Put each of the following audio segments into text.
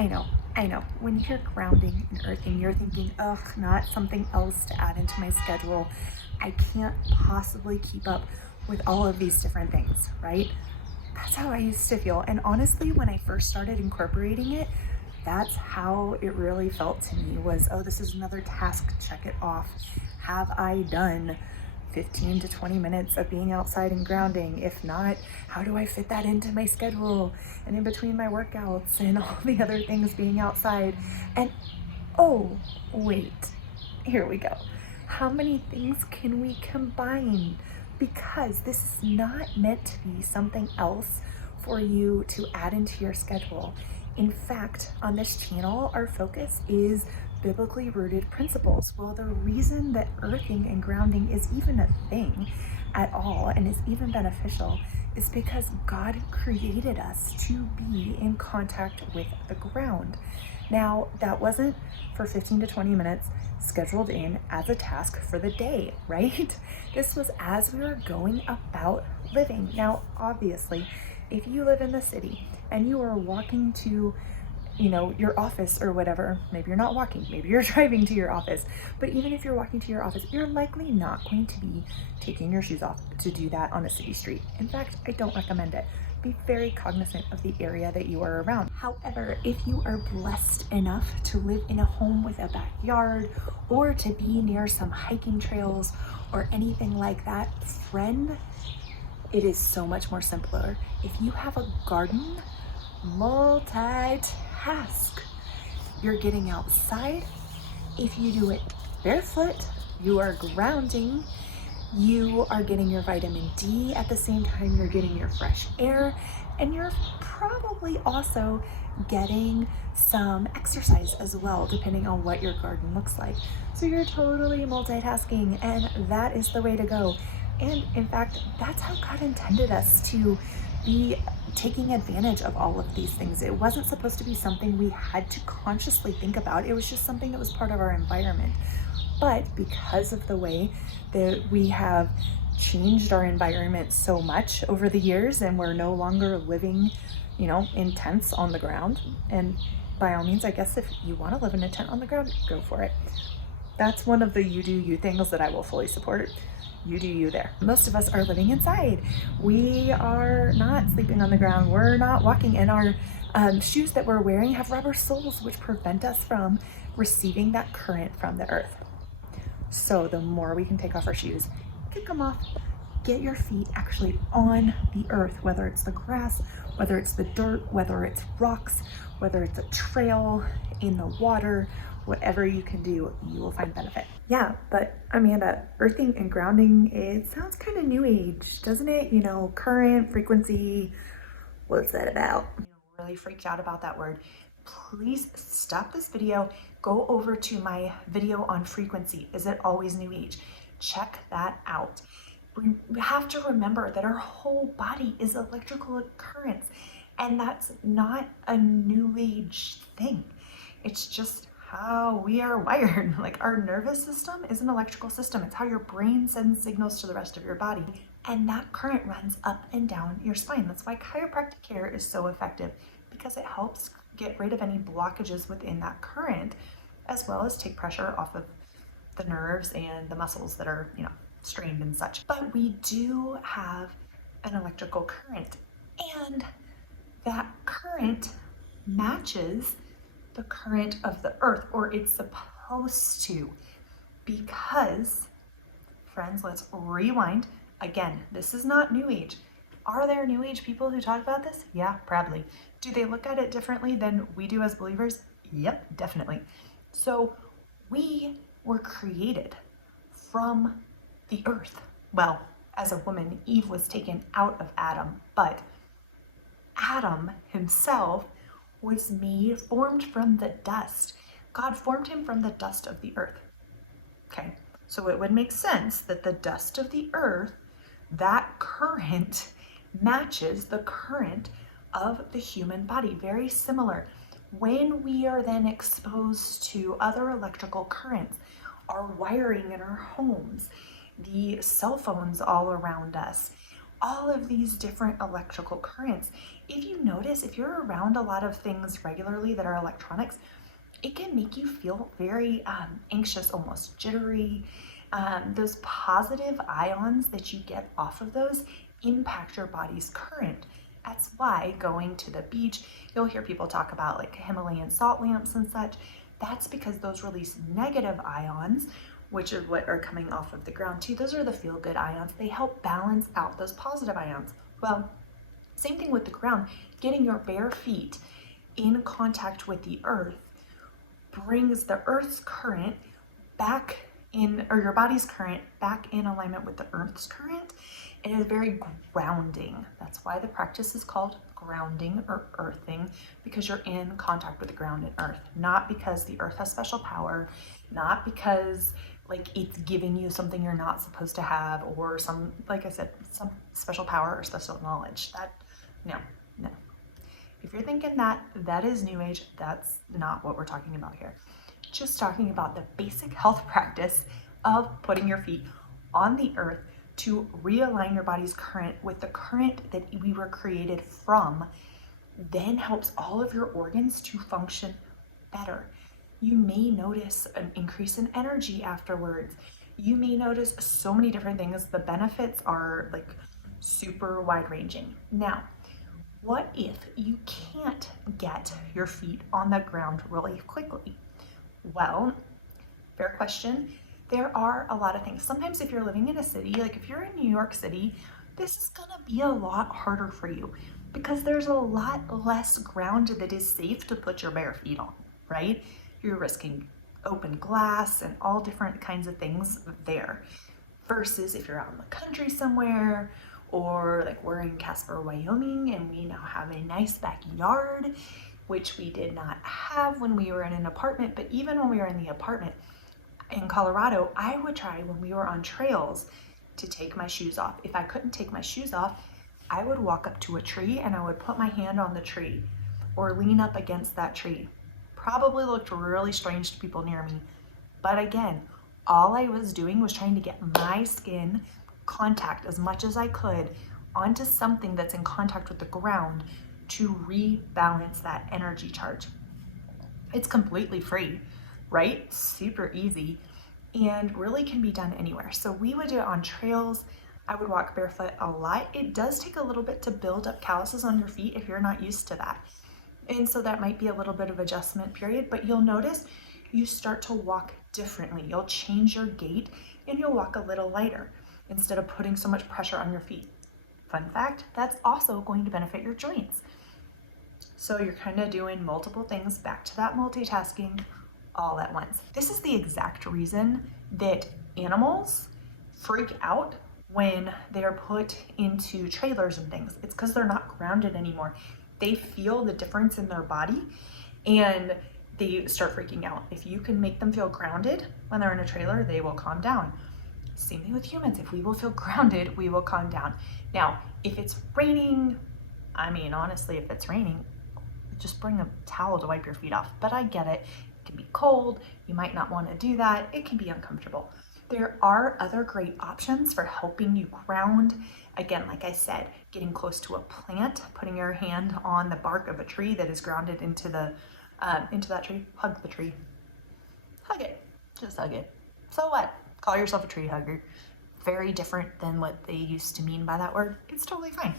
I know, I know. When you hear grounding and earthing, you're thinking, ugh, not something else to add into my schedule. I can't possibly keep up with all of these different things, right? That's how I used to feel. And honestly, when I first started incorporating it, that's how it really felt to me was, oh, this is another task, check it off. Have I done 15 to 20 minutes of being outside and grounding? If not, how do I fit that into my schedule and in between my workouts and all the other things being outside? And oh, wait, here we go. How many things can we combine? Because this is not meant to be something else for you to add into your schedule. In fact, on this channel, our focus is biblically rooted principles. Well, the reason that earthing and grounding is even a thing at all and is even beneficial is because God created us to be in contact with the ground. Now, that wasn't for 15 to 20 minutes scheduled in as a task for the day, right? This was as we were going about living. Now, obviously, if you live in the city and you are walking to your office or whatever, maybe you're not walking, maybe you're driving to your office, but even if you're walking to your office, you're likely not going to be taking your shoes off to do that on a city street. In fact, I don't recommend it. Be very cognizant of the area that you are around. However, if you are blessed enough to live in a home with a backyard or to be near some hiking trails or anything like that, friend, it is so much more simpler. If you have a garden, multitask. You're getting outside. If you do it barefoot, you are grounding. You are getting your vitamin D at the same time you're getting your fresh air, and you're probably also getting some exercise as well, depending on what your garden looks like. So you're totally multitasking, and that is the way to go. And in fact, that's how God intended us to be taking advantage of all of these things. It wasn't supposed to be something we had to consciously think about. It was just something that was part of our environment. But because of the way that we have changed our environment so much over the years, and we're no longer living, in tents on the ground. And by all means, I guess if you want to live in a tent on the ground, go for it. That's one of the you do you things that I will fully support. You do you there. Most of us are living inside. We are not sleeping on the ground. We're not walking, and our shoes that we're wearing have rubber soles, which prevent us from receiving that current from the earth. So the more we can take off our shoes, kick them off, get your feet actually on the earth, whether it's the grass, whether it's the dirt, whether it's rocks, whether it's a trail, in the water, whatever you can do, you will find benefit. Yeah, but Amanda, earthing and grounding, it sounds kind of new age, doesn't it? Current, frequency, what's that about? Really freaked out about that word. Please stop this video, go over to my video on frequency. Is it always new age? Check that out. We have to remember that our whole body is electrical currents, and that's not a new age thing. It's just how we are wired. Like, our nervous system is an electrical system. It's how your brain sends signals to the rest of your body. And that current runs up and down your spine. That's why chiropractic care is so effective, because it helps get rid of any blockages within that current, as well as take pressure off of the nerves and the muscles that are, strained and such. But we do have an electrical current, and that current matches the current of the earth, or it's supposed to, because, friends, let's rewind. Again, this is not new age. Are there new age people who talk about this? Yeah, probably. Do they look at it differently than we do as believers? Yep, definitely. So we were created from the earth. Well, as a woman, Eve was taken out of Adam, but Adam himself was formed from the dust. God formed him from the dust of the earth. Okay, so it would make sense that the dust of the earth, that current matches the current of the human body. Very similar. When we are then exposed to other electrical currents, our wiring in our homes, the cell phones all around us, all of these different electrical currents. If you notice, if you're around a lot of things regularly that are electronics, it can make you feel very anxious, almost jittery. Those positive ions that you get off of those impact your body's current. That's why going to the beach, you'll hear people talk about like Himalayan salt lamps and such. That's because those release negative ions, which are what are coming off of the ground too. Those are the feel-good ions. They help balance out those positive ions. Well, same thing with the ground. Getting your bare feet in contact with the earth brings the earth's current back in, or your body's current back in alignment with the earth's current. It is very grounding. That's why the practice is called grounding or earthing, because you're in contact with the ground and earth, not because the earth has special power, not because like it's giving you something you're not supposed to have, or some, like I said, some special power or special knowledge. That, no. If you're thinking that, that is New Age. That's not what we're talking about here. Just talking about the basic health practice of putting your feet on the earth to realign your body's current with the current that we were created from, then helps all of your organs to function better. You may notice an increase in energy afterwards. You may notice so many different things. The benefits are like super wide ranging. Now, what if you can't get your feet on the ground really quickly? Well, fair question. There are a lot of things. Sometimes if you're living in a city, like if you're in New York City, this is gonna be a lot harder for you because there's a lot less ground that is safe to put your bare feet on, right? You're risking open glass and all different kinds of things there. Versus if you're out in the country somewhere, or like we're in Casper, Wyoming, and we now have a nice backyard, which we did not have when we were in an apartment. But even when we were in the apartment in Colorado, I would try when we were on trails to take my shoes off. If I couldn't take my shoes off, I would walk up to a tree and I would put my hand on the tree or lean up against that tree. Probably looked really strange to people near me. But again, all I was doing was trying to get my skin contact as much as I could onto something that's in contact with the ground to rebalance that energy charge. It's completely free, right? Super easy, and really can be done anywhere. So we would do it on trails. I would walk barefoot a lot. It does take a little bit to build up calluses on your feet if you're not used to that. And so that might be a little bit of adjustment period, but you'll notice you start to walk differently. You'll change your gait and you'll walk a little lighter instead of putting so much pressure on your feet. Fun fact, that's also going to benefit your joints. So you're kind of doing multiple things, back to that multitasking all at once. This is the exact reason that animals freak out when they're put into trailers and things. It's because they're not grounded anymore. They feel the difference in their body and they start freaking out. If you can make them feel grounded when they're in a trailer, they will calm down. Same thing with humans. If we will feel grounded, we will calm down. Now, if it's raining, I mean, honestly, if it's raining, just bring a towel to wipe your feet off. But I get it. It can be cold. You might not want to do that. It can be uncomfortable. There are other great options for helping you ground. Again, like I said, getting close to a plant, putting your hand on the bark of a tree that is grounded into that tree. Hug the tree. Hug it. Just hug it. So what? Call yourself a tree hugger. Very different than what they used to mean by that word. It's totally fine.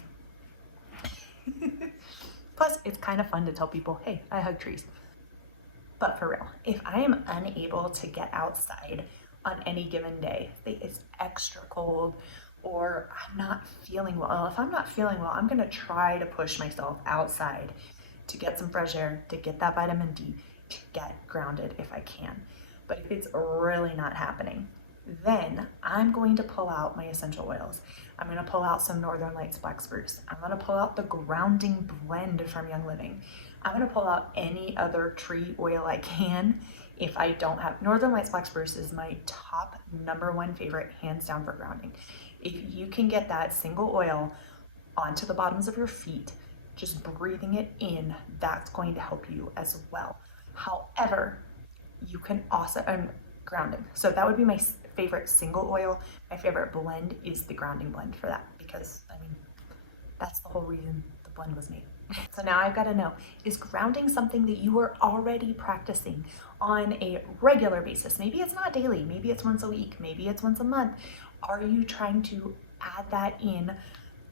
Plus, it's kind of fun to tell people, hey, I hug trees. But for real, if I am unable to get outside on any given day, it's extra cold, or I'm not feeling well. If I'm not feeling well, I'm gonna try to push myself outside to get some fresh air, to get that vitamin D, to get grounded if I can. But if it's really not happening, then I'm going to pull out my essential oils. I'm going to pull out some Northern Lights Black Spruce. I'm going to pull out the grounding blend from Young Living. I'm going to pull out any other tree oil I can. If I don't have Northern Lights Black Spruce, is my top #1 favorite, hands down, for grounding. If you can get that single oil onto the bottoms of your feet, just breathing it in, that's going to help you as well. However, you can also, grounding. So that would be my favorite single oil. My favorite blend is the grounding blend for that, because I mean, that's the whole reason the blend was made. So now I've got to know, is grounding something that you are already practicing on a regular basis? Maybe it's not daily, maybe it's once a week, maybe it's once a month. Are you trying to add that in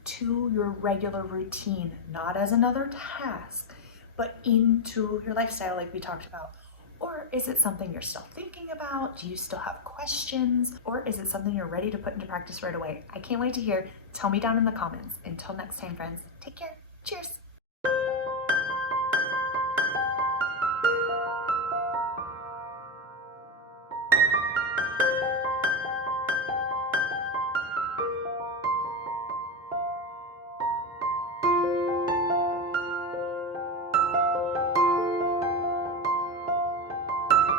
to your regular routine, not as another task, but into your lifestyle like we talked about? Or is it something you're still thinking about? Do you still have questions? Or is it something you're ready to put into practice right away? I can't wait to hear. Tell me down in the comments. Until next time, friends, take care. Cheers.